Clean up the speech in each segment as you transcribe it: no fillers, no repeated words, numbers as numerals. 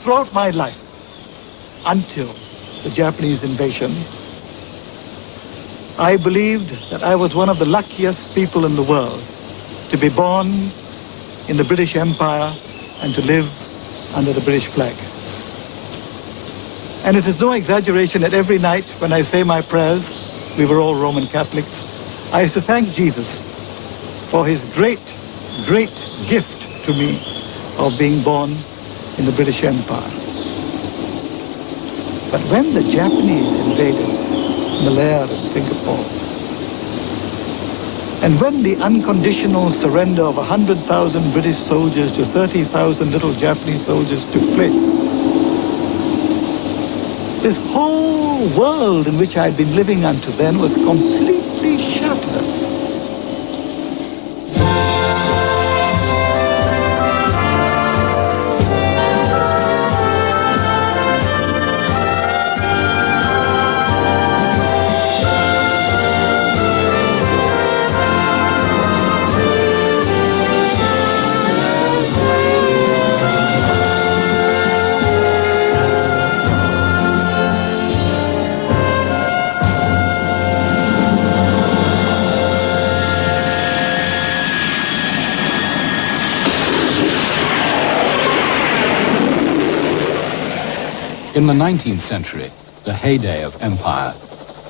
throughout my life, until the Japanese invasion, I believed that I was one of the luckiest people in the world to be born in the British Empire and to live under the British flag. And it is no exaggeration that every night when I say my prayers, we were all Roman Catholics, I used to thank Jesus for his great, great gift to me of being born in the British Empire. But when the Japanese invaded Malaya and Singapore, and when the unconditional surrender of 100,000 British soldiers to 30,000 little Japanese soldiers took place, this whole world in which I had been living until then was completely shattered. In the 19th century, the heyday of empire,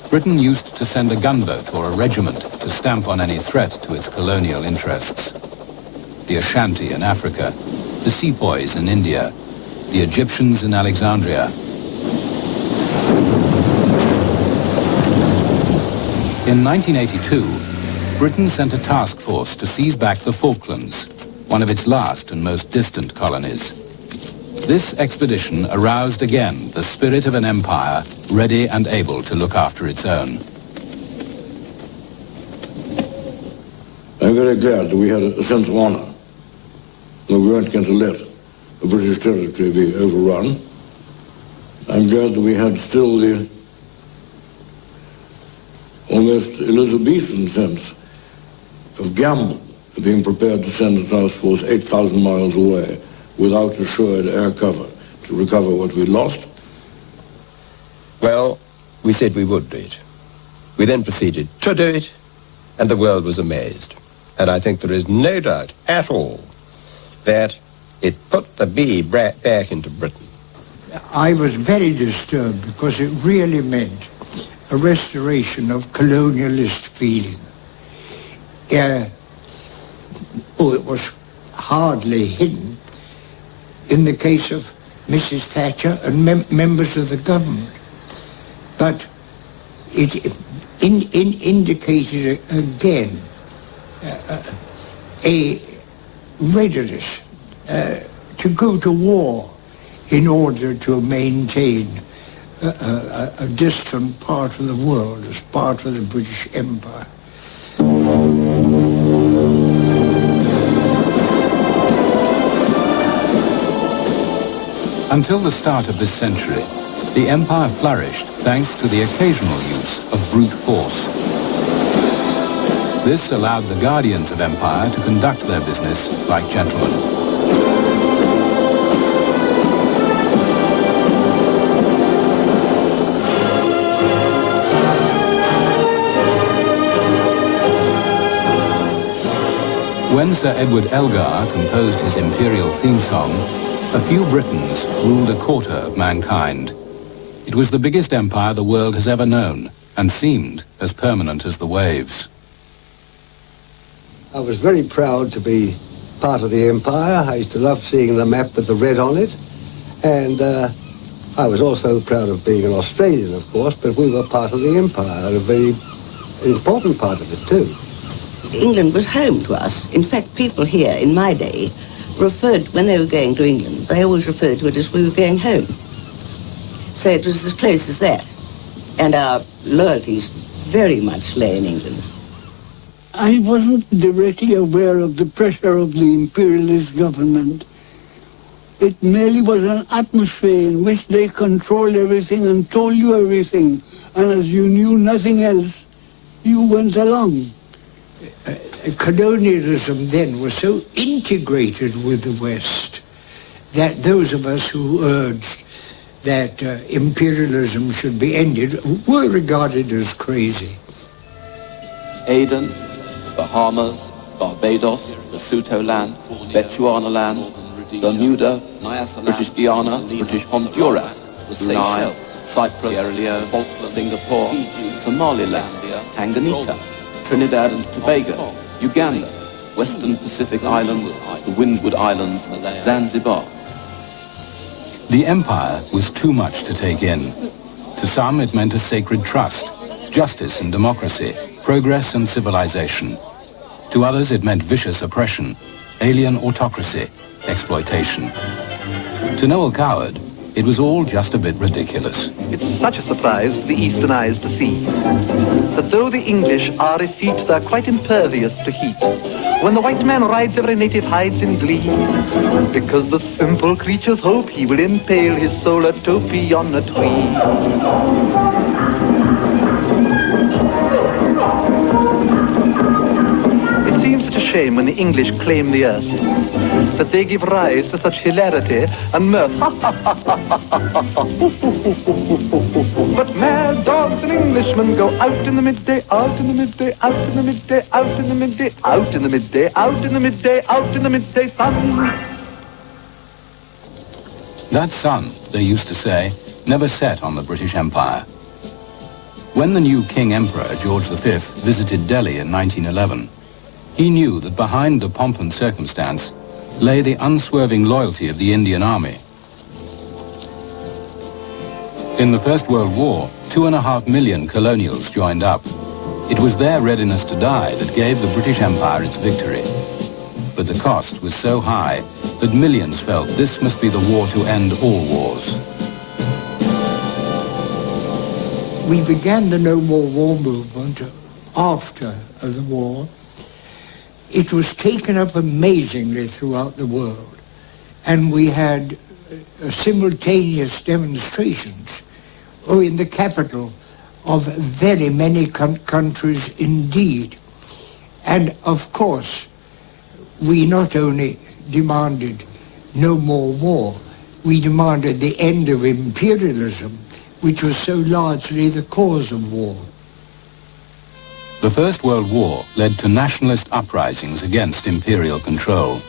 Britain used to send a gunboat or a regiment to stamp on any threat to its colonial interests. The Ashanti in Africa, the sepoys in India, the Egyptians in Alexandria. In 1982, Britain sent a task force to seize back the Falklands, one of its last and most distant colonies. This expedition aroused again the spirit of an empire ready and able to look after its own. I'm very glad that we had a sense of honor, that we weren't going to let the British territory be overrun. I'm glad that we had still the almost Elizabethan sense of gamble, of being prepared to send a task force 8,000 miles away without assured air cover to recover what we'd lost. Well, we said we would do it. We then proceeded to do it, and the world was amazed. And I think there is no doubt at all that it put the bee back into Britain. I was very disturbed because it really meant a restoration of colonialist feeling. It was hardly hidden in the case of Mrs. Thatcher and members of the government. But it indicated again a readiness to go to war in order to maintain a distant part of the world as part of the British Empire. Until the start of this century, the empire flourished thanks to the occasional use of brute force. This allowed the guardians of empire to conduct their business like gentlemen. When Sir Edward Elgar composed his imperial theme song, a few Britons ruled a quarter of mankind. It was the biggest empire the world has ever known, and seemed as permanent as the waves. I was very proud to be part of the empire. I used to love seeing the map with the red on it. And I was also proud of being an Australian, of course, but we were part of the empire, a very important part of it, too. England was home to us. In fact, people here in my day referred, when they were going to England, they always referred to it as we were going home. So it was as close as that. And our loyalties very much lay in England. I wasn't directly aware of the pressure of the imperialist government. It merely was an atmosphere in which they controlled everything and told you everything. And as you knew nothing else, you went along. Colonialism then was so integrated with the West that those of us who urged that imperialism should be ended were regarded as crazy. Aden, Bahamas, Barbados, Lesotho land, Bechuana land, Bermuda, British Guiana, British Honduras, Brunei, Cyprus, Sierra Leone, Singapore, Somaliland, Tanganyika, Trinidad and Tobago, Uganda, Western Pacific Islands, the Windward Islands, Zanzibar. The empire was too much to take in. To some, it meant a sacred trust, justice and democracy, progress and civilization. To others, it meant vicious oppression, alien autocracy, exploitation. To Noel Coward, it was all just a bit ridiculous. It's such a surprise for the Eastern eyes to see that though the English are effete, they're quite impervious to heat. When the white man rides, every native hides in glee, because the simple creatures hope he will impale his solar topee on a tree. It seems such a shame when the English claim the earth, that they give rise to such hilarity and mirth. But mad dogs and Englishmen go out in the midday, out in the midday, out in the midday, out in the midday, out in the midday, out in the midday, out in the midday sun. That sun, they used to say, never set on the British Empire. When the new King Emperor, George V, visited Delhi in 1911, he knew that behind the pomp and circumstance lay the unswerving loyalty of the Indian Army. In the First World War, 2.5 million colonials joined up. It was their readiness to die that gave the British Empire its victory. But the cost was so high that millions felt this must be the war to end all wars. We began the No More War movement after the war. It was taken up amazingly throughout the world, and we had simultaneous demonstrations in the capital of very many countries indeed. And of course, we not only demanded no more war, we demanded the end of imperialism, which was so largely the cause of war. The First World War led to nationalist uprisings against imperial control.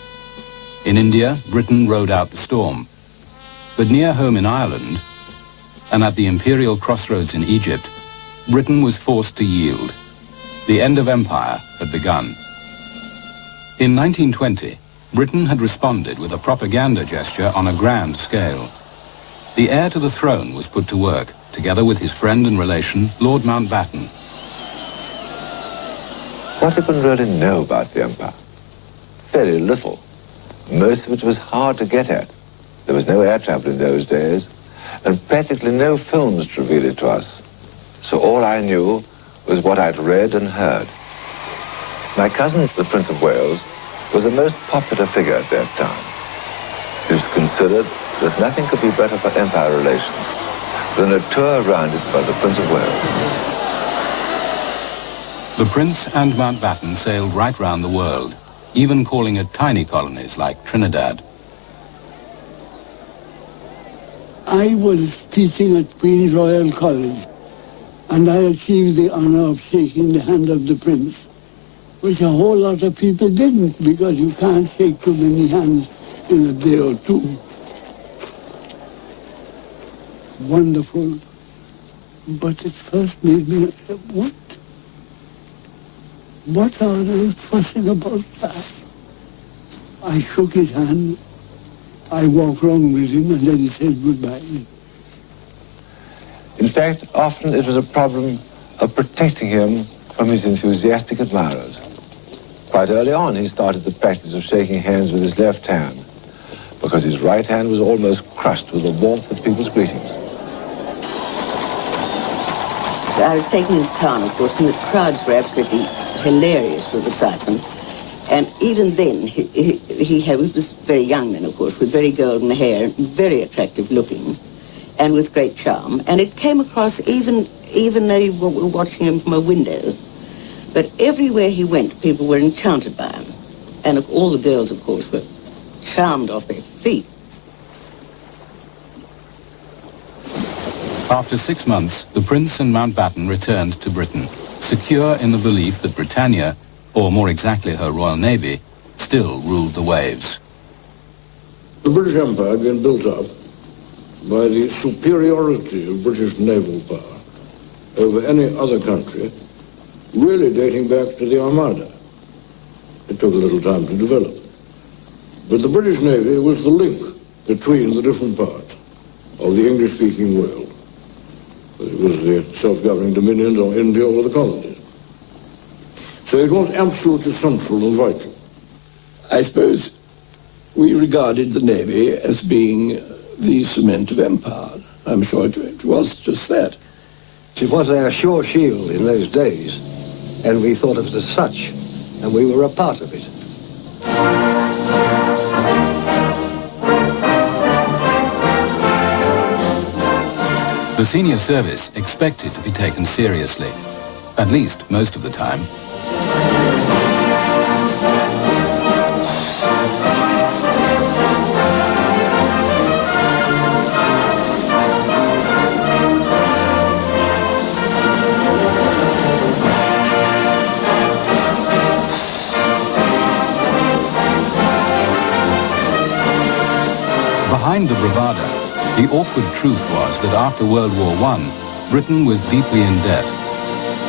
In India, Britain rode out the storm. But near home in Ireland, and at the imperial crossroads in Egypt, Britain was forced to yield. The end of empire had begun. In 1920, Britain had responded with a propaganda gesture on a grand scale. The heir to the throne was put to work, together with his friend and relation, Lord Mountbatten. What did one really know about the empire? Very little. Most of it was hard to get at. There was no air travel in those days, and practically no films to reveal it to us. So all I knew was what I'd read and heard. My cousin, the Prince of Wales, was the most popular figure at that time. It was considered that nothing could be better for empire relations than a tour around it by the Prince of Wales. The Prince and Mountbatten sailed right round the world, even calling at tiny colonies like Trinidad. I was teaching at Queen's Royal College, and I achieved the honor of shaking the hand of the Prince, which a whole lot of people didn't, because you can't shake too many hands in a day or two. Wonderful. But it first made me, what? What are they fussing about that? I shook his hand. I walked round with him, and then he said goodbye. In fact, often it was a problem of protecting him from his enthusiastic admirers. Quite early on, he started the practice of shaking hands with his left hand, because his right hand was almost crushed with the warmth of people's greetings. I was taken into town, of course, and the crowds were absolutely hilarious with excitement. And even then, he was very young then, of course, with very golden hair, very attractive looking, and with great charm. And it came across, even though you were watching him from a window, but everywhere he went, people were enchanted by him. And all the girls, of course, were charmed off their feet. After 6 months, the Prince and Mountbatten returned to Britain, secure in the belief that Britannia, or more exactly her Royal Navy, still ruled the waves. The British Empire had been built up by the superiority of British naval power over any other country, really dating back to the Armada. It took a little time to develop. But the British Navy was the link between the different parts of the English-speaking world. It was the self-governing dominions of India or the colonies. So it was absolutely central and vital. I suppose we regarded the Navy as being the cement of empire. I'm sure it was just that. It was our sure shield in those days, and we thought of it as such, and we were a part of it. The senior service expected to be taken seriously, at least most of the time. Behind the bravado, the awkward truth was that after World War I, Britain was deeply in debt.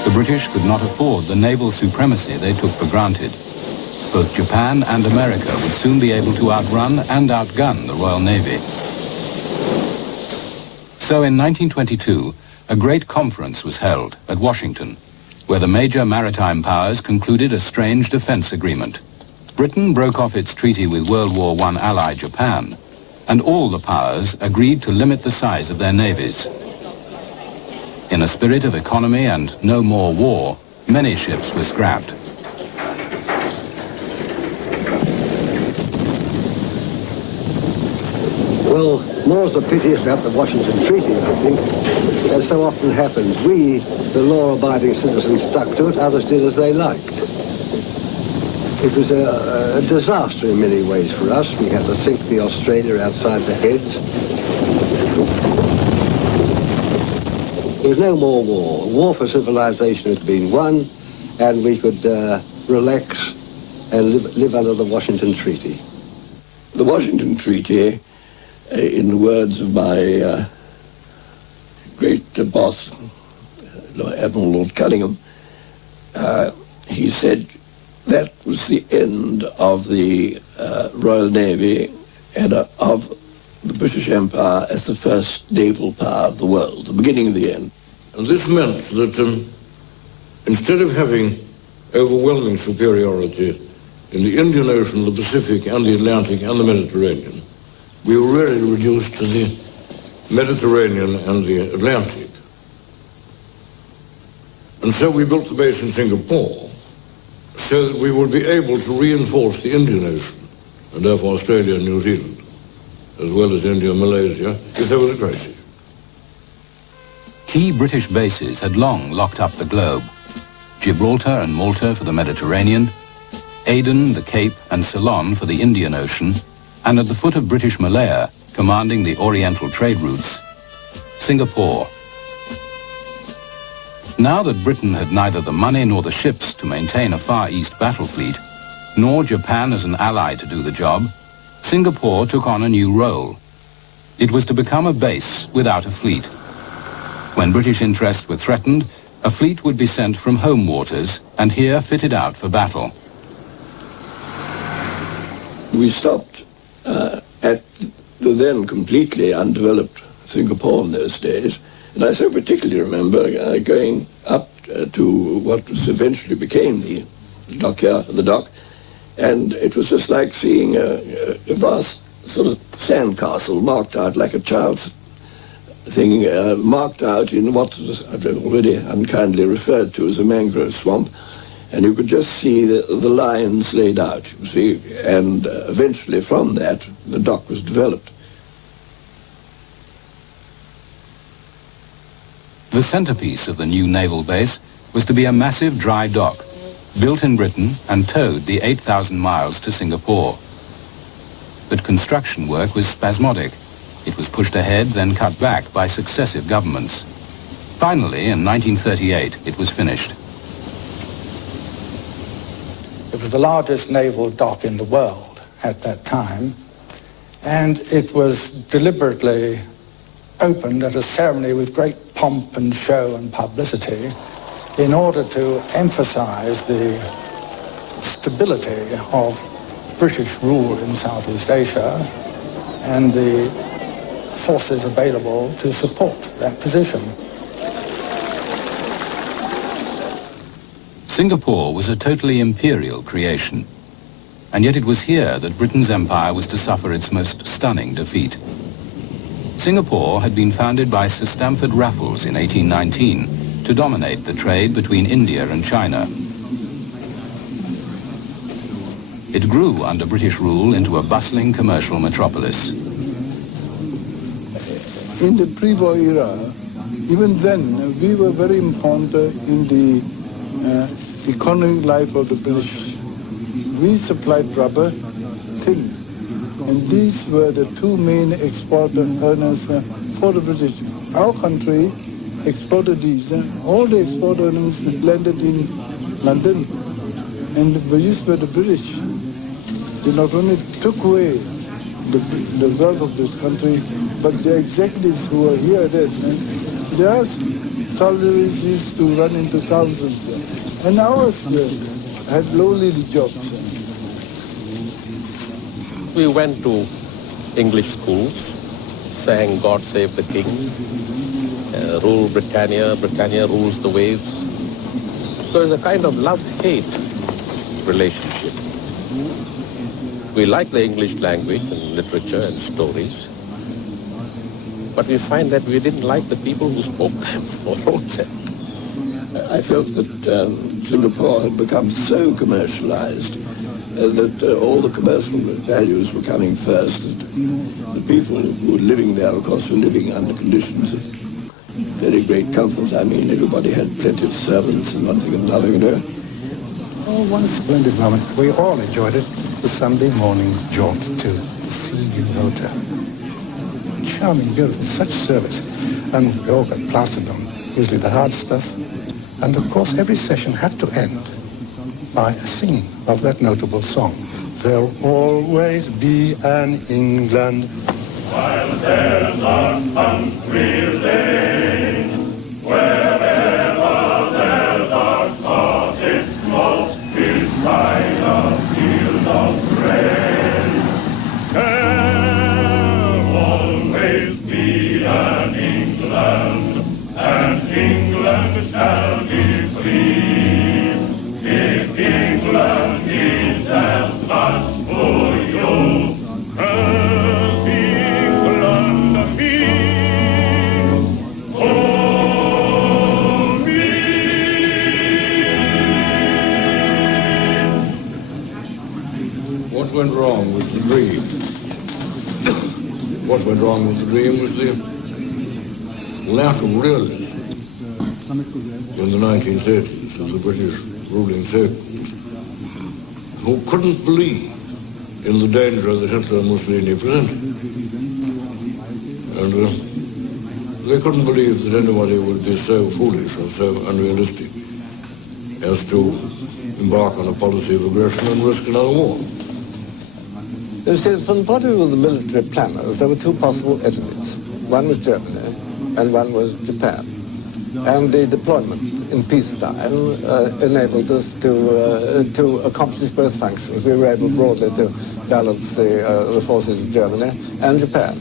The British could not afford the naval supremacy they took for granted. Both Japan and America would soon be able to outrun and outgun the Royal Navy. So in 1922, a great conference was held at Washington, where the major maritime powers concluded a strange defense agreement. Britain broke off its treaty with World War I ally Japan, and all the powers agreed to limit the size of their navies. In a spirit of economy and no more war, many ships were scrapped. Well, more's the pity about the Washington Treaty, I think. As so often happens, we, the law-abiding citizens, stuck to it, others did as they liked. It was a disaster in many ways for us. We had to sink the Australia outside the Heads. There was no more war. War for civilization had been won, and we could relax and live under the Washington Treaty. The Washington Treaty, in the words of my great boss, Admiral Lord Cunningham, he said that was the end of the Royal Navy and of the British Empire as the first naval power of the world, the beginning of the end. And this meant that instead of having overwhelming superiority in the Indian Ocean, the Pacific, and the Atlantic, and the Mediterranean, we were really reduced to the Mediterranean and the Atlantic. And so we built the base in Singapore so that we would be able to reinforce the Indian Ocean, and therefore Australia and New Zealand, as well as India and Malaysia, if there was a crisis. Key British bases had long locked up the globe. Gibraltar and Malta for the Mediterranean, Aden, the Cape, and Ceylon for the Indian Ocean, and at the foot of British Malaya, commanding the Oriental trade routes, Singapore. Now that Britain had neither the money nor the ships to maintain a Far East battle fleet, nor Japan as an ally to do the job, Singapore took on a new role. It was to become a base without a fleet. When British interests were threatened, a fleet would be sent from home waters and here fitted out for battle. We stopped at the then completely undeveloped Singapore in those days, and I so particularly remember going up to what eventually became the dock, and it was just like seeing a vast sort of sandcastle marked out like a child's thing, marked out in what I've already unkindly referred to as a mangrove swamp, and you could just see the lines laid out, you see, and eventually from that the dock was developed. The centerpiece of the new naval base was to be a massive dry dock, built in Britain and towed the 8,000 miles to Singapore. But construction work was spasmodic. It was pushed ahead, then cut back by successive governments. Finally, in 1938, it was finished. It was the largest naval dock in the world at that time, and it was deliberately opened at a ceremony with great pomp and show and publicity in order to emphasize the stability of British rule in Southeast Asia and the forces available to support that position. Singapore was a totally imperial creation, and yet it was here that Britain's empire was to suffer its most stunning defeat. Singapore had been founded by Sir Stamford Raffles in 1819 to dominate the trade between India and China. It grew under British rule into a bustling commercial metropolis. In the pre-war era, even then, we were very important in the economic life of the British. We supplied rubber, tin, and these were the two main export earners for the British. Our country exported these. All the export earnings landed in London, and these were the British. They not only took away the wealth of this country, but the executives who were here then, their salaries used to run into thousands, and ours had lowly jobs. We went to English schools, sang God Save the King, Rule Britannia, Britannia rules the waves. So it's a kind of love-hate relationship. We like the English language and literature and stories, but we find that we didn't like the people who spoke them or wrote them. I felt that Singapore had become so commercialized that all the commercial values were coming first. The people who were living there, of course, were living under conditions of very great comfort. I mean, everybody had plenty of servants and one thing and another, you know. Oh, one splendid moment. We all enjoyed it. The Sunday morning jaunt to the Sea View Hotel. Charming, beautiful, such service. And the organ plastered on, usually the hard stuff. And of course, every session had to end by a singing of that notable song. There'll always be an England. While there's a country lane, wherever there's a cottage smoke beside a field of grain, there'll always be an England, and England shall be free. If England needs as much for you as England needs for me. What went wrong with the dream? What went wrong with the dream was the lack of realism in the 1930s of the British ruling circles, who couldn't believe in the danger that Hitler and Mussolini presented. And they couldn't believe that anybody would be so foolish or so unrealistic as to embark on a policy of aggression and risk another war. You see, from the point of view of the military planners, there were two possible enemies. One was Germany and one was Japan. And the deployment in peacetime enabled us to accomplish both functions. We were able broadly to balance the forces of Germany and Japan.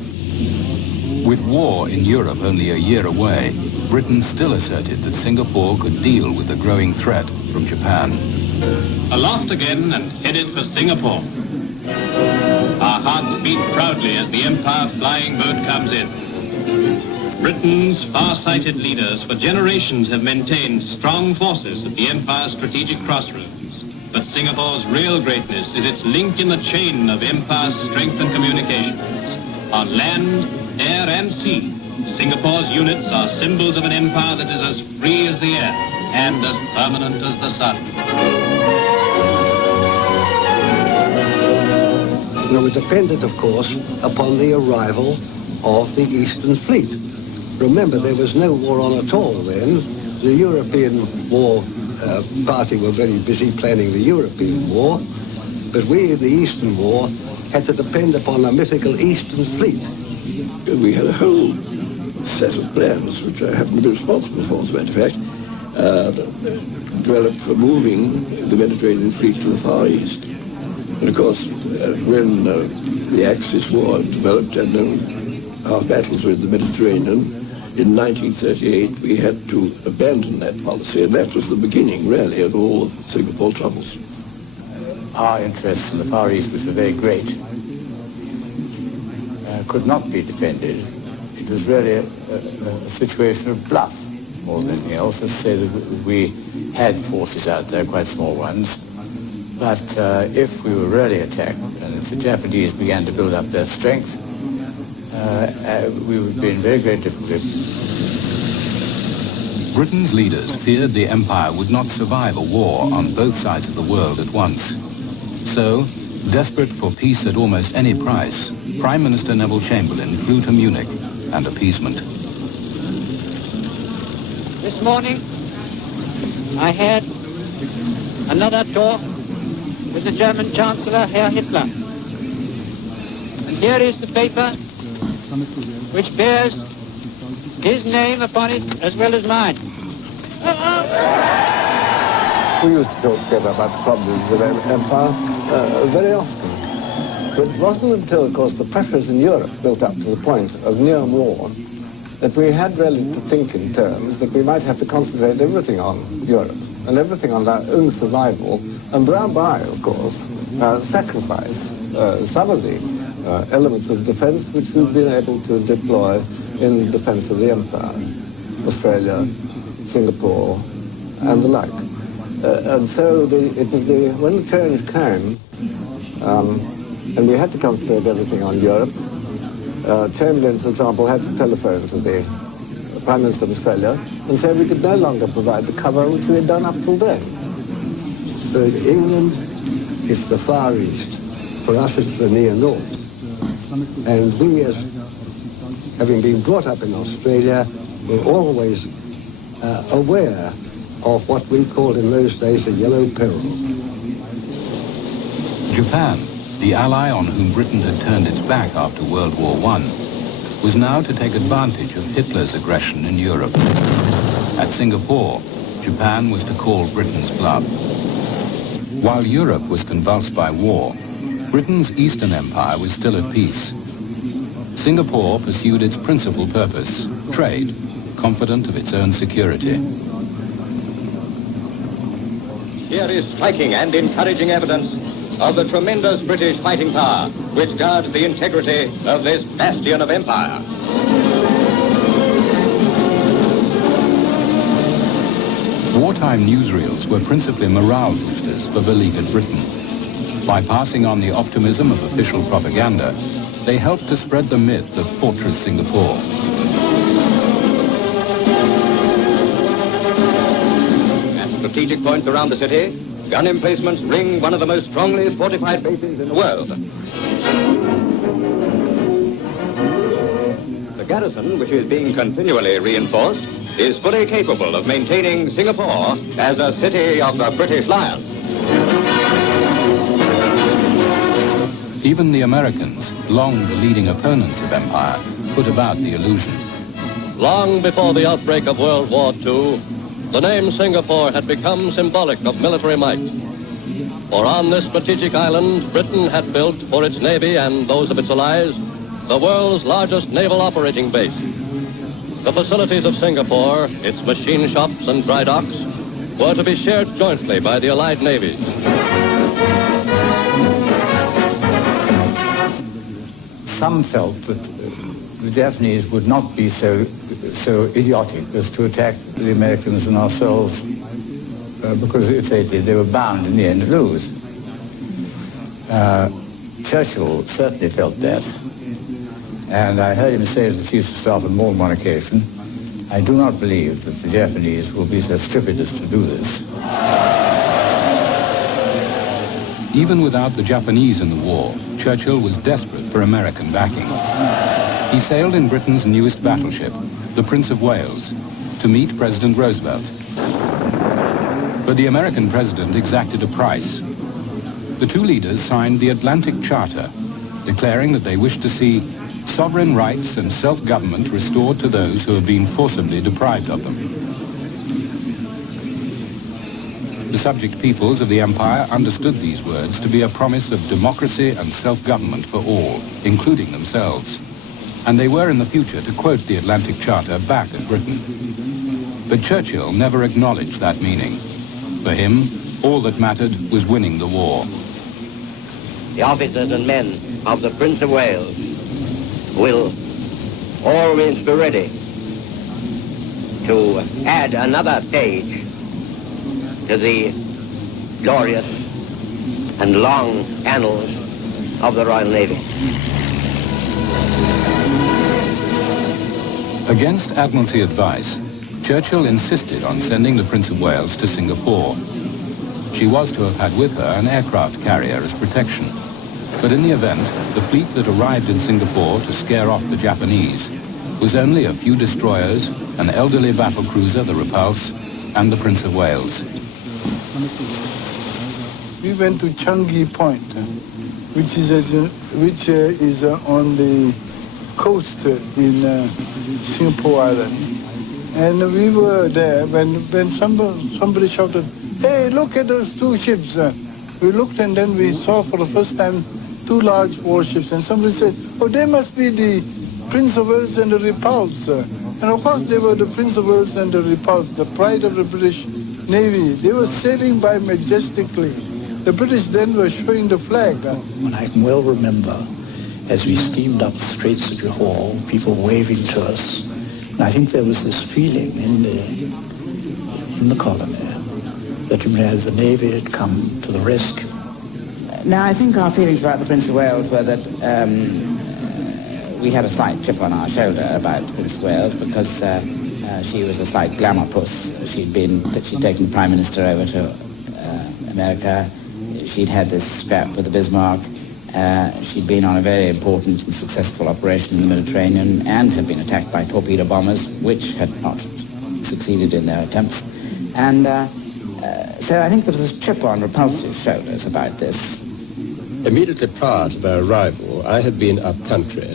With war in Europe only a year away, Britain still asserted that Singapore could deal with the growing threat from Japan. Aloft again and headed for Singapore. Our hearts beat proudly as the Empire flying boat comes in. Britain's far-sighted leaders for generations have maintained strong forces at the Empire's strategic crossroads. But Singapore's real greatness is its link in the chain of Empire's strength and communications. On land, air and sea, Singapore's units are symbols of an empire that is as free as the air and as permanent as the sun. We were dependent, of course, upon the arrival of the Eastern Fleet. Remember, there was no war on at all then. The European War Party were very busy planning the European War, but we in the Eastern War had to depend upon a mythical Eastern Fleet. We had a whole set of plans, which I happen to be responsible for, as a matter of fact, developed for moving the Mediterranean fleet to the Far East. And of course, when the Axis War developed and our battles with the Mediterranean, in 1938 we had to abandon that policy, and that was the beginning, really, of all Singapore troubles. Our interests in the Far East, which were very great, could not be defended. It was really a situation of bluff more than anything else. Let's say that we had forces out there, quite small ones, but if we were really attacked and if the Japanese began to build up their strength, we would be in very great difficulty. Britain's leaders feared the empire would not survive a war on both sides of the world at once. So, desperate for peace at almost any price, Prime Minister Neville Chamberlain flew to Munich and appeasement. This morning, I had another talk with the German Chancellor, Herr Hitler. And here is the paper which bears his name upon it as well as mine. We used to talk together about the problems of the empire very often. But it wasn't until, of course, the pressures in Europe built up to the point of near war that we had really to think in terms that we might have to concentrate everything on Europe and everything on our own survival, and thereby, of course, sacrifice some of the elements of defense which we've been able to deploy in defense of the empire, Australia, Singapore, and the like. And so it was when the change came, and we had to concentrate everything on Europe. Chamberlain, for example, had to telephone to the Prime Minister of Australia and say we could no longer provide the cover which we had done up till then. For England, it's the Far East. For us, it's the near North. And we, as having been brought up in Australia, were always aware of what we called in those days the Yellow Peril. Japan, the ally on whom Britain had turned its back after World War I, was now to take advantage of Hitler's aggression in Europe. At Singapore, Japan was to call Britain's bluff. While Europe was convulsed by war, Britain's Eastern Empire was still at peace. Singapore pursued its principal purpose, trade, confident of its own security. Here is striking and encouraging evidence of the tremendous British fighting power which guards the integrity of this bastion of empire. Wartime newsreels were principally morale boosters for beleaguered Britain. By passing on the optimism of official propaganda, they helped to spread the myth of Fortress Singapore. At strategic points around the city, gun emplacements ring one of the most strongly fortified bases in the world. The garrison, which is being continually reinforced, is fully capable of maintaining Singapore as a city of the British Lions. Even the Americans, long the leading opponents of empire, put about the illusion. Long before the outbreak of World War II, the name Singapore had become symbolic of military might. For on this strategic island, Britain had built for its navy and those of its allies the world's largest naval operating base. The facilities of Singapore, its machine shops and dry docks, were to be shared jointly by the allied navies. Some felt that the Japanese would not be so idiotic as to attack the Americans and ourselves, because if they did, they were bound in the end to lose. Churchill certainly felt that, and I heard him say to the Chief of Staff on more than one occasion, I do not believe that the Japanese will be so stupid as to do this. Even without the Japanese in the war, Churchill was desperate for American backing. He sailed in Britain's newest battleship, the Prince of Wales, to meet President Roosevelt. But the American president exacted a price. The two leaders signed the Atlantic Charter, declaring that they wished to see sovereign rights and self-government restored to those who had been forcibly deprived of them. The subject peoples of the empire understood these words to be a promise of democracy and self-government for all, including themselves. And they were in the future to quote the Atlantic Charter back at Britain. But Churchill never acknowledged that meaning. For him, all that mattered was winning the war. The officers and men of the Prince of Wales will always be ready to add another page to the glorious and long annals of the Royal Navy. Against Admiralty advice, Churchill insisted on sending the Prince of Wales to Singapore. She was to have had with her an aircraft carrier as protection. But in the event, the fleet that arrived in Singapore to scare off the Japanese was only a few destroyers, an elderly battlecruiser, the Repulse, and the Prince of Wales. We went to Changi Point, which is on the coast in Singapore Island. And we were there when somebody shouted, "Hey, look at those two ships." We looked and then we saw for the first time two large warships. And somebody said, "Oh, they must be the Prince of Wales and the Repulse." And of course they were the Prince of Wales and the Repulse, the pride of the British Navy. They were sailing by majestically. The British then were showing the flag. And I can well remember, as we steamed up the Straits of Johor, people waving to us. And I think there was this feeling in the colony that the Navy had come to the rescue. Now, I think our feelings about the Prince of Wales were that we had a slight chip on our shoulder about Prince of Wales because she was a slight glamour puss. She'd taken the Prime Minister over to America. She'd had this scrap with the Bismarck. She'd been on a very important and successful operation in the Mediterranean and had been attacked by torpedo bombers, which had not succeeded in their attempts. And so I think there was a chip on Repulse's shoulders about this. Immediately prior to their arrival, I had been up country,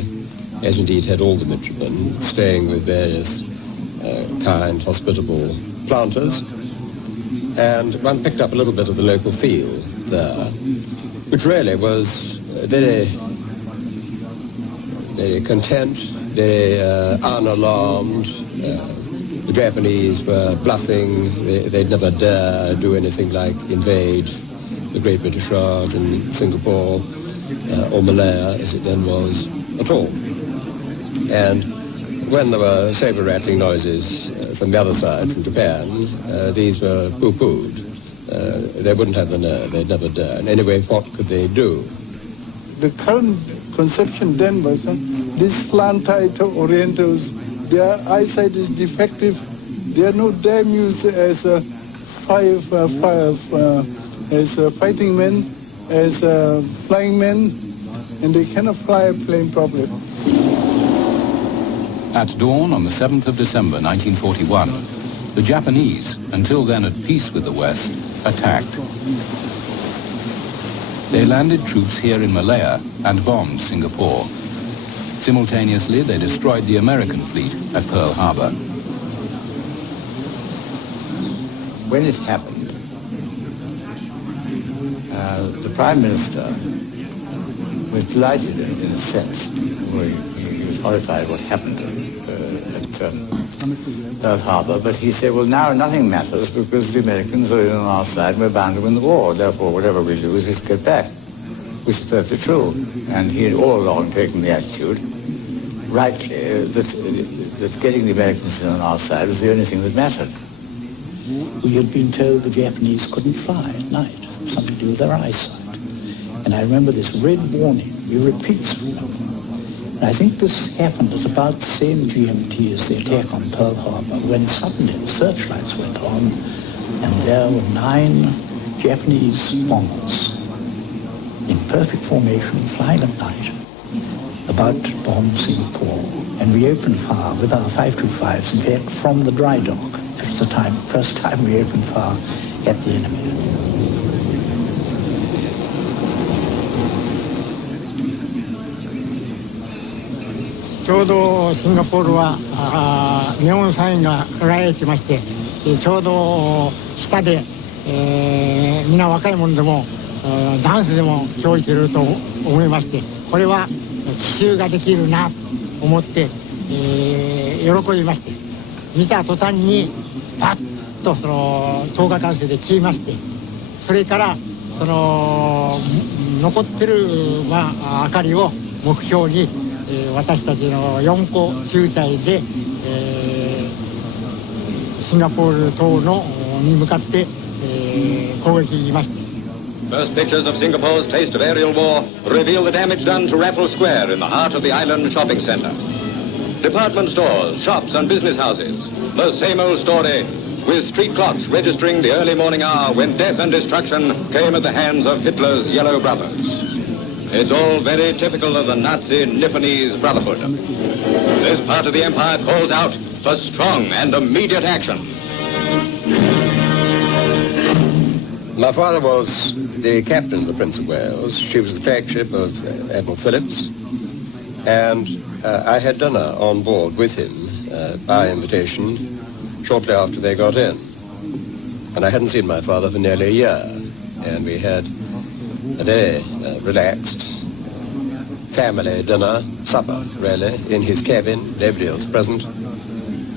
as indeed had all the midshipmen, staying with various kind, hospitable planters, and one picked up a little bit of the local feel there, which really was very, very content, very unalarmed. The Japanese were bluffing. They'd never dare do anything like invade the Great British Raj in Singapore, or Malaya, as it then was, at all. And when there were saber-rattling noises from the other side, from Japan, these were poo-pooed. They wouldn't have the nerve. They'd never dare. And anyway, what could they do? The current conception then was these slant-eyed Orientals, their eyesight is defective. They are not damn used as fighting men, as flying men, and they cannot fly a plane properly. At dawn on the 7th of December 1941, the Japanese, until then at peace with the West, attacked. They landed troops here in Malaya and bombed Singapore. Simultaneously, they destroyed the American fleet at Pearl Harbor. When it happened, the Prime Minister was delighted in a sense. He was horrified at what happened at Pearl Harbor, but he said, well, now nothing matters because the Americans are on our side and we're bound to win the war. Therefore, whatever we lose, we should get back, which is perfectly true. And he had all along taken the attitude, rightly, that getting the Americans on our side was the only thing that mattered. We had been told the Japanese couldn't fly at night, something to do with their eyesight. And I remember this red warning, we repeats from them. And I think this happened at about the same GMT as the attack on Pearl Harbor, when suddenly the searchlights went on, and there were 9 Japanese bombers in perfect formation flying at night. The about to bomb Singapore. And we opened fire with our 525s, in fact, from the dry dock. That was the first time we opened fire at the enemy.ちょうどシンガポールはネオンサインが輝いてまして、ちょうど下で、皆若い者でもダンスでも生じていると思いまして、これは奇襲ができるなと思って、喜びまして、見た途端にパッとその灯火管制で消えまして、それからその残ってる、明かりを目標に私たちの4個中隊で、シンガポール島に向かって、攻撃しました。First pictures of Singapore's taste of aerial war reveal the damage done to Raffles Square in the heart of the island shopping centre. Department stores, shops and business houses. The same old story, with street clocks registering the early morning hour when death and destruction came at the hands of Hitler's yellow brothers. It's all very typical of the Nazi Nipponese Brotherhood. This part of the empire calls out for strong and immediate action. My father was the captain of the Prince of Wales. She was the flagship of Admiral Phillips. And I had dinner on board with him by invitation shortly after they got in. And I hadn't seen my father for nearly a year. And we had a very relaxed family dinner, supper, really, in his cabin. Nobody else present.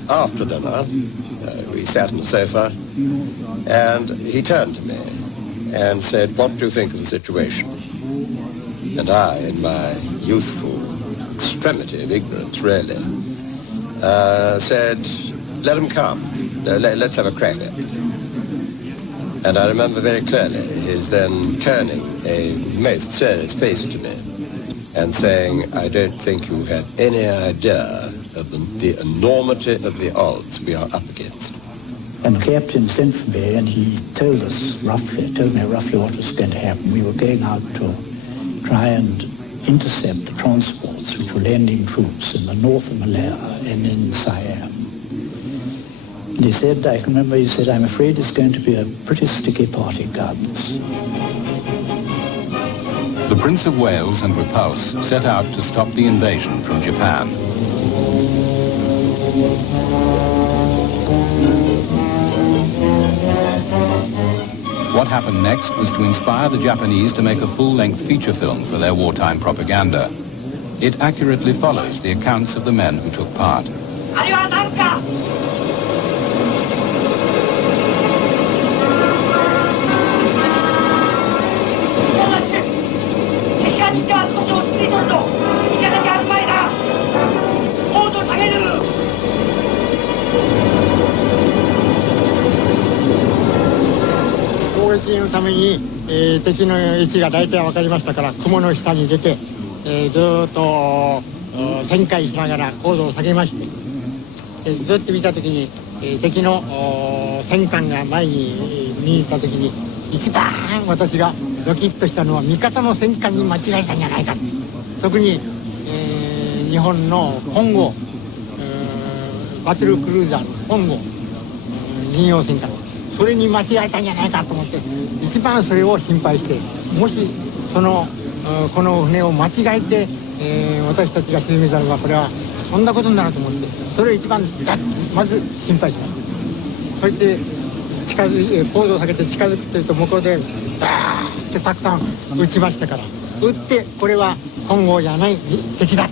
After dinner, we sat on the sofa, and he turned to me and said, "What do you think of the situation?" And I, in my youthful extremity of ignorance, really, said, "Let him come. Let's have a crack at it." And I remember very clearly his then turning a most serious face to me and saying, "I don't think you have any idea of the enormity of the odds we are up against." And the captain sent for me and he told me roughly what was going to happen. We were going out to try and intercept the transports which were landing troops in the north of Malaya and in Siam. And he said, I can remember he said, "I'm afraid it's going to be a pretty sticky party, guns." The Prince of Wales and Repulse set out to stop the invasion from Japan. What happened next was to inspire the Japanese to make a full-length feature film for their wartime propaganda. It accurately follows the accounts of the men who took part.攻撃のために、敵の位置が大体分かりましたから雲の下に出て、ずっと旋回しながら高度を下げまして、ずっと見た時に、敵の戦艦が前に見に行った時に一番私がドキッとしたのは味方の戦艦に間違えたんじゃないか。特に、日本の本郷、バトルクルーザーの本郷、巡洋戦艦、それに間違えたんじゃないかと思って一番それを心配して、もしこの船を間違えて、私たちが沈めたらばこれはそんなことになると思って、それを一番まず心配します。そして高度を下げて近づくというと向こうでダーってたくさん撃ちましたから、撃ってこれは本郷じゃない敵だ。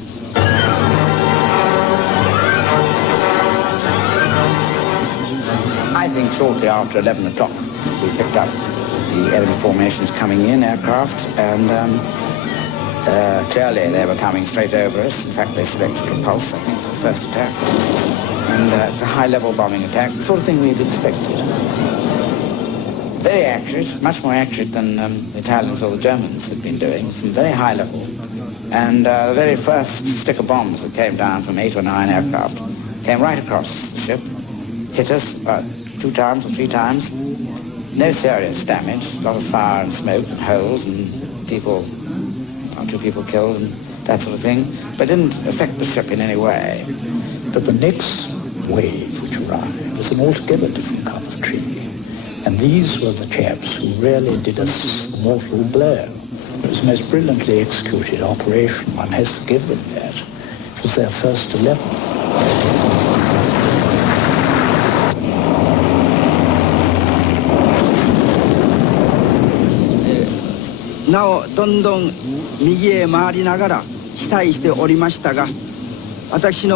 I think shortly after 11 o'clock we picked up the enemy formations coming in, aircraft, and clearly they were coming straight over us. In fact, they selected Repulse, I think, for the first attack. And it was a high-level bombing attack, the sort of thing we'd expected. Very accurate, much more accurate than the Italians or the Germans had been doing, from very high level. And the very first stick of bombs that came down from 8 or 9 aircraft came right across the ship, hit us 2 times or 3 times. No serious damage, a lot of fire and smoke and holes and people, 1 or 2 people killed. that sort of thing, but didn't affect the ship in any way. But the next wave which arrived was an altogether different kind of tree. And these were the chaps who really did us the mortal blow. It was a most brilliantly executed operation. One has to give them that. It was their first 11. Now, どんどん右へ回りながら期待しておりましたが、私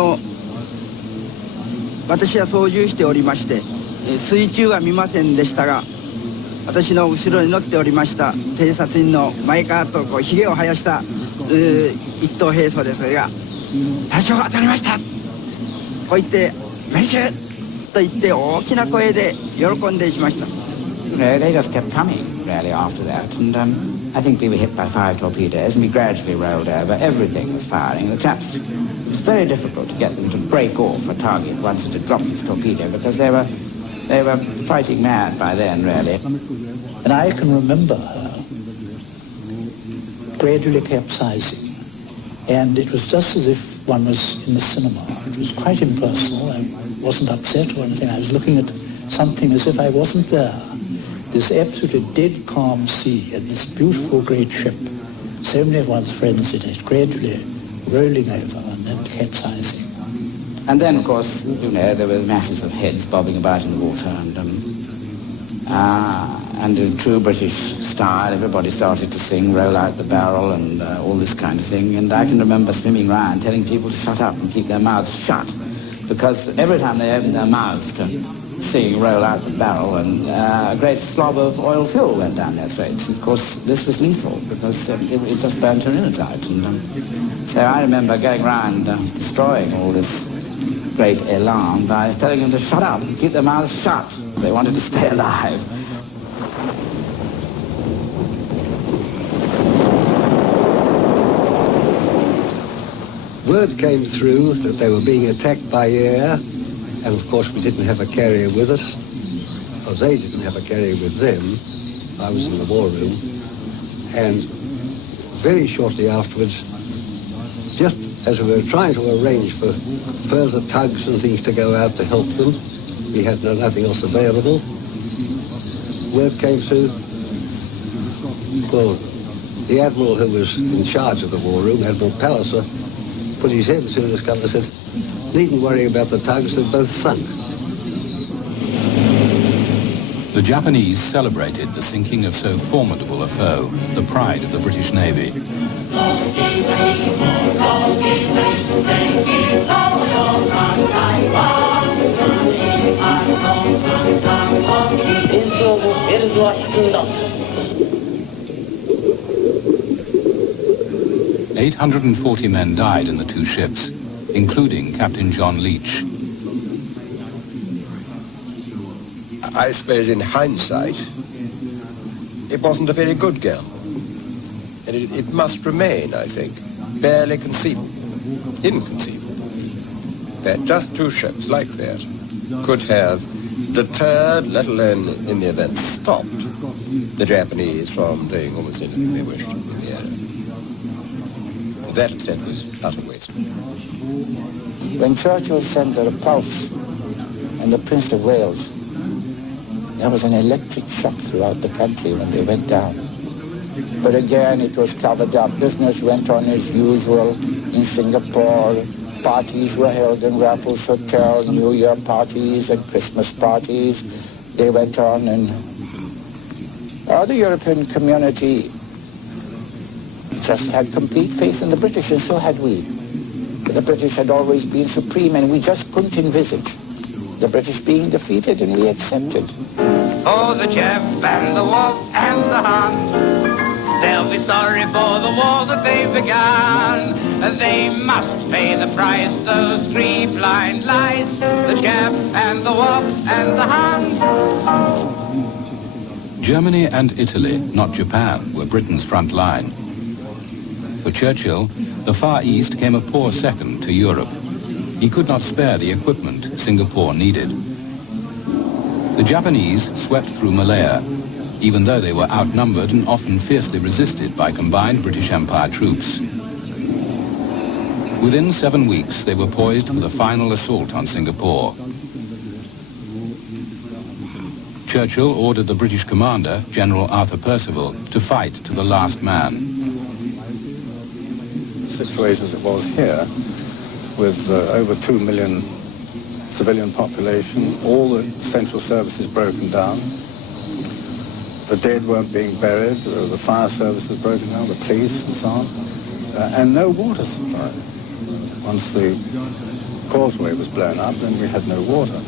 は操縦しておりまして、水中は見ませんでしたが、私の後ろに乗っておりました偵察員の前川とひげを生やした一等兵曹ですが、大将が当たりました、こう言って命中と言って大きな声で喜んでしました。They just kept coming really after that, and I think we were hit by 5 torpedoes, and we gradually rolled over. Everything was firing. The chaps, it was very difficult to get them to break off a target once it had dropped its torpedo, because they were fighting mad by then, really. And I can remember her gradually capsizing, and it was just as if one was in the cinema. It was quite impersonal. I wasn't upset or anything. I was looking at something as if I wasn't there. This absolutely dead calm sea and this beautiful great ship, so many of one's friends in it, gradually rolling over and then capsizing. And then, of course, there were masses of heads bobbing about in the water, and in true British style, everybody started to sing "Roll Out the Barrel" and all this kind of thing. And I can remember swimming around telling people to shut up and keep their mouths shut, because every time they opened their mouths to sing "Roll Out the Barrel," and a great slob of oil fuel went down their throats. And of course, this was lethal, because it just burnt her innards out. And so I remember going around destroying all this great elan by telling them to shut up and keep their mouths shut. They wanted to stay alive. Word came through that they were being attacked by air, and of course we didn't have a carrier with us, or they didn't have a carrier with them. I was in the war room, and very shortly afterwards, just as we were trying to arrange for further tugs and things to go out to help them, we had nothing else available. Word came through, well, the Admiral who was in charge of the war room, Admiral Palliser, put his head through the scuttle and said, "Needn't worry about the tugs, they've both sunk." The Japanese celebrated the sinking of so formidable a foe, the pride of the British Navy. "840 men died in the two ships, including Captain John Leach." I suppose in hindsight, it wasn't a very good gamble. And it must remain, I think, barely conceivable, inconceivable, that just two ships like that could have deterred, let alone in the event stopped, the Japanese from doing almost anything they wished in the area. That itself was utter waste. When Churchill sent the Repulse and the Prince of Wales, there was an electric shock throughout the country when they went down. But again, it was covered up. Business went on as usual in Singapore. Parties were held in Raffles Hotel, New Year parties and Christmas parties. They went on, and the European community just had complete faith in the British, and so had we. The British had always been supreme, and we just couldn't envisage the British being defeated, and we accepted. Oh, the Jap and the Wolf and the Hun, they'll be sorry for the war that they've begun. They must pay the price, those three blind lies, the Jap and the Wolf and the Hun. Germany and Italy, not Japan, were Britain's front line. For Churchill, the Far East came a poor second to Europe. He could not spare the equipment Singapore needed. The Japanese swept through Malaya, even though they were outnumbered and often fiercely resisted by combined British Empire troops. Within 7 weeks, they were poised for the final assault on Singapore. Churchill ordered the British commander, General Arthur Percival, to fight to the last man. The situation as it was here, with over 2 million civilian population, all the central services broken down, the dead weren't being buried, the fire service was broken down, the police and so on, and no water supply. Once the causeway was blown up, then we had no water.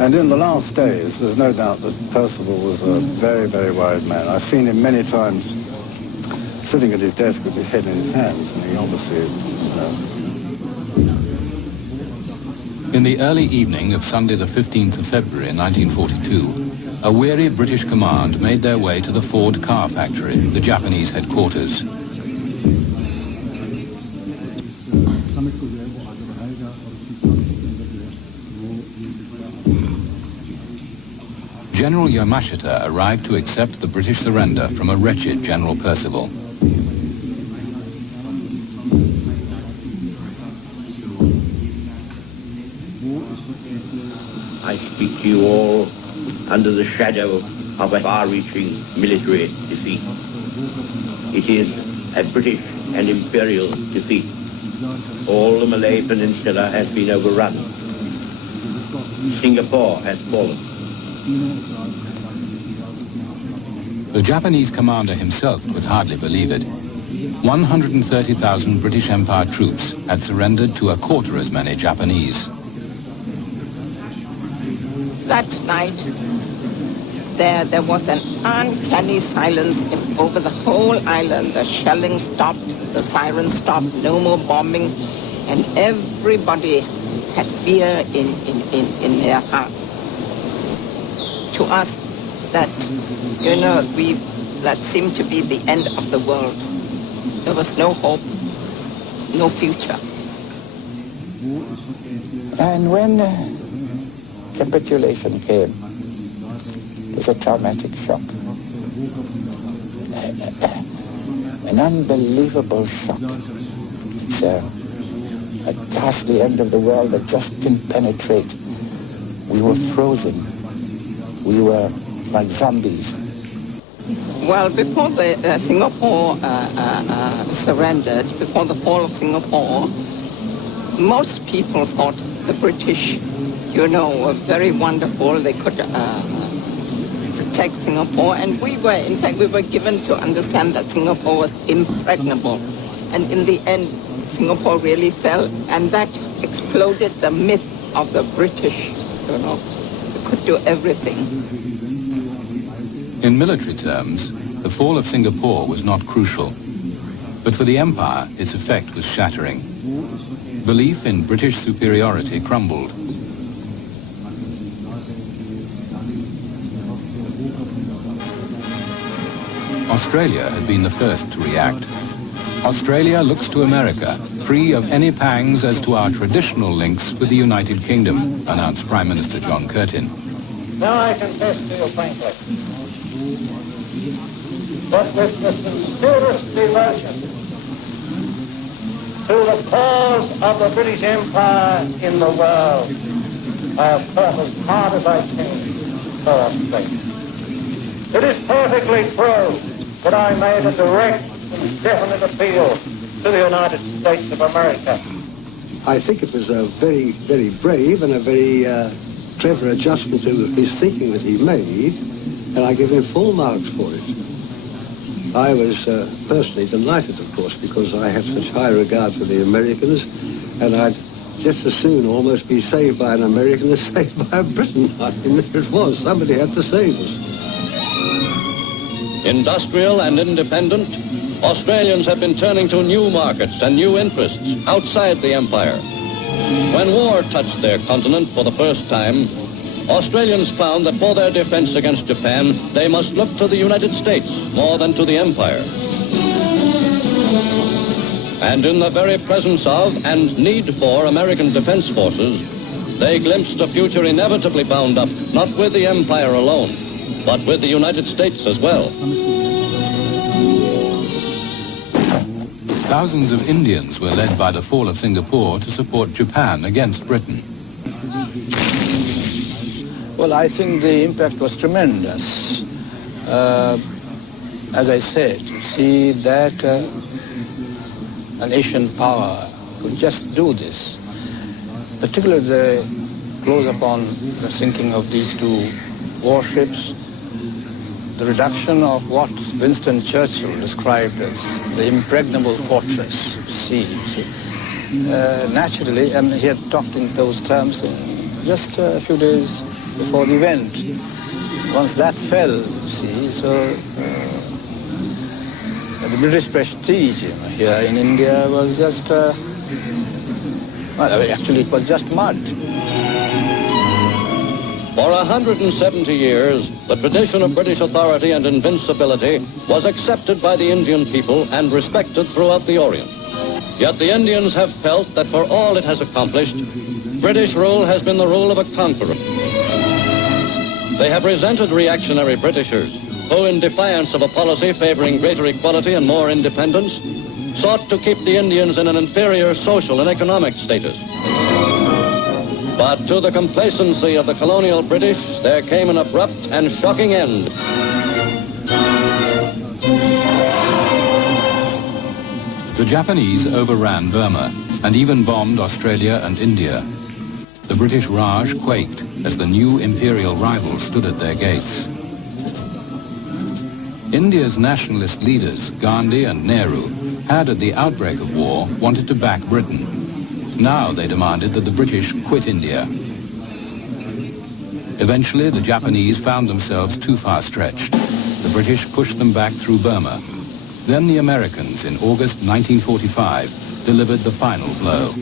And in the last days, there's no doubt that Percival was a very, very worried man. I've seen him many times sitting at his desk with his head in his hands, and he obviously... In the early evening of Sunday the 15th of February 1942, a weary British command made their way to the Ford car factory, the Japanese headquarters. General Yamashita arrived to accept the British surrender from a wretched General Percival. I speak to you all under the shadow of a far-reaching military defeat. It is a British and imperial defeat. All the Malay Peninsula has been overrun. Singapore has fallen. The Japanese commander himself could hardly believe it. 130,000 British Empire troops had surrendered to a quarter as many Japanese. That night, there was an uncanny silence over the whole island. The shelling stopped, the sirens stopped, no more bombing, and everybody had fear in their heart. To us, that, that seemed to be the end of the world. There was no hope, no future. And when capitulation came, it was a traumatic shock. An unbelievable shock. It's a ghastly end of the world that just didn't penetrate. We were frozen. We were like zombies. Well, before the Singapore surrendered, before the fall of Singapore, most people thought the British, were very wonderful. They could protect Singapore, and we were given to understand that Singapore was impregnable. And in the end, Singapore really fell, and that exploded the myth of the British, They could do everything. In military terms, the fall of Singapore was not crucial. But for the Empire, its effect was shattering. Belief in British superiority crumbled. Australia had been the first to react. Australia looks to America, free of any pangs as to our traditional links with the United Kingdom, announced Prime Minister John Curtin. Now I confess to you frankly that with the sincerest devotion to the cause of the British Empire in the world, I have fought as hard as I can for Australia. It is perfectly true that I made a direct and definite appeal to the United States of America. I think it was a very, very brave and a very clever adjustment to his thinking that he made, and I give him full marks for it. I was personally delighted, of course, because I have such high regard for the Americans, and I'd just as soon almost be saved by an American as saved by a Briton. I mean, there it was. Somebody had to save us. Industrial and independent, Australians have been turning to new markets and new interests outside the empire. When war touched their continent for the first time, Australians found that for their defense against Japan, they must look to the United States more than to the empire. And in the very presence of and need for American defense forces, they glimpsed a future inevitably bound up not with the empire alone, but with the United States as well. Thousands of Indians were led by the fall of Singapore to support Japan against Britain. Well, I think the impact was tremendous. As I said, see that an Asian power could just do this, particularly the close upon the sinking of these two warships, the reduction of what Winston Churchill described as the impregnable fortress sea. Naturally, and he had talked in those terms just a few days before the event. Once that fell, see, so the British prestige here in India was just, well, actually it was just mud. For 170 years, the tradition of British authority and invincibility was accepted by the Indian people and respected throughout the Orient. Yet the Indians have felt that for all it has accomplished, British rule has been the rule of a conqueror. They have resented reactionary Britishers who, in defiance of a policy favoring greater equality and more independence, sought to keep the Indians in an inferior social and economic status. But to the complacency of the colonial British, there came an abrupt and shocking end. The Japanese overran Burma and even bombed Australia and India. The British Raj quaked as the new imperial rival stood at their gates. India's nationalist leaders, Gandhi and Nehru, had at the outbreak of war wanted to back Britain. Now they demanded that the British quit India. Eventually, the Japanese found themselves too far stretched. The British pushed them back through Burma. Then the Americans, in August 1945, delivered the final blow.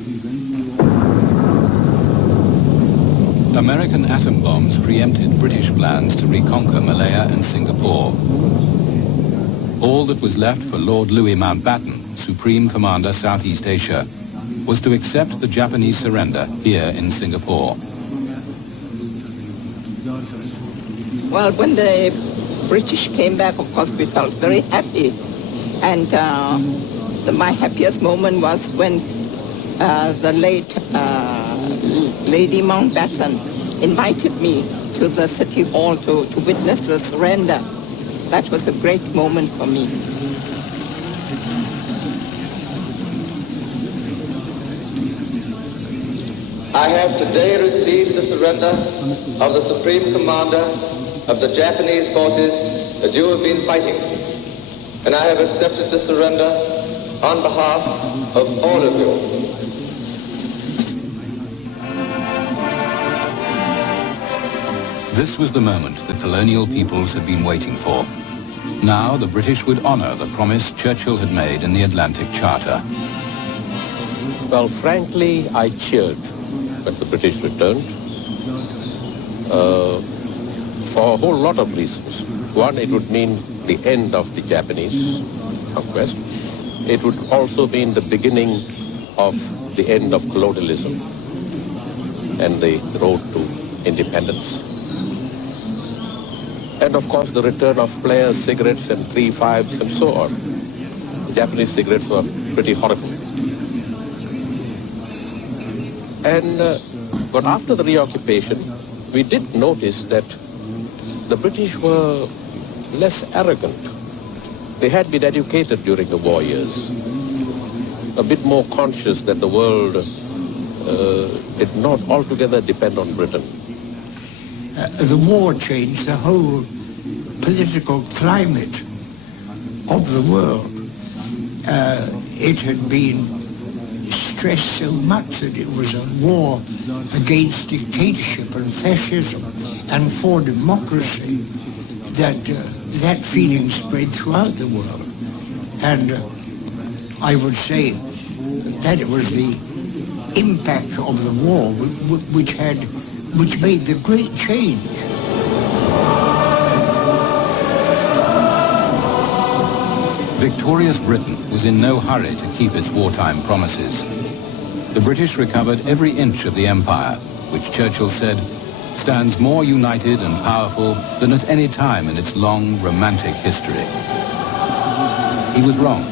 American atom bombs preempted British plans to reconquer Malaya and Singapore. All that was left for Lord Louis Mountbatten, Supreme Commander Southeast Asia, was to accept the Japanese surrender here in Singapore. Well, when the British came back, of course, we felt very happy. And my happiest moment was when the late Lady Mountbatten invited me to the City Hall to witness the surrender. That was a great moment for me. I have today received the surrender of the Supreme Commander of the Japanese forces that you have been fighting. And I have accepted the surrender on behalf of all of you. This was the moment the colonial peoples had been waiting for. Now the British would honor the promise Churchill had made in the Atlantic Charter. Well, frankly, I cheered when the British returned for a whole lot of reasons. One, it would mean the end of the Japanese conquest. It would also mean the beginning of the end of colonialism and the road to independence. And of course the return of players, cigarettes and 3-5s and so on. Japanese cigarettes were pretty horrible. But after the reoccupation, we did notice that the British were less arrogant. They had been educated during the war years, a bit more conscious that the world did not altogether depend on Britain. The war changed the whole political climate of the world. It had been stressed so much that it was a war against dictatorship and fascism and for democracy that that feeling spread throughout the world. And I would say that it was the impact of the war which made the great change. Victorious Britain was in no hurry to keep its wartime promises. The British recovered every inch of the empire, which Churchill said stands more united and powerful than at any time in its long, romantic history. He was wrong.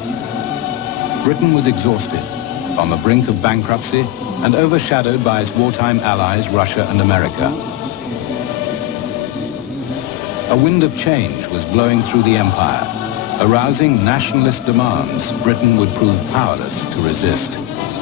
Britain was exhausted, on the brink of bankruptcy, and overshadowed by its wartime allies, Russia and America. A wind of change was blowing through the empire, arousing nationalist demands Britain would prove powerless to resist.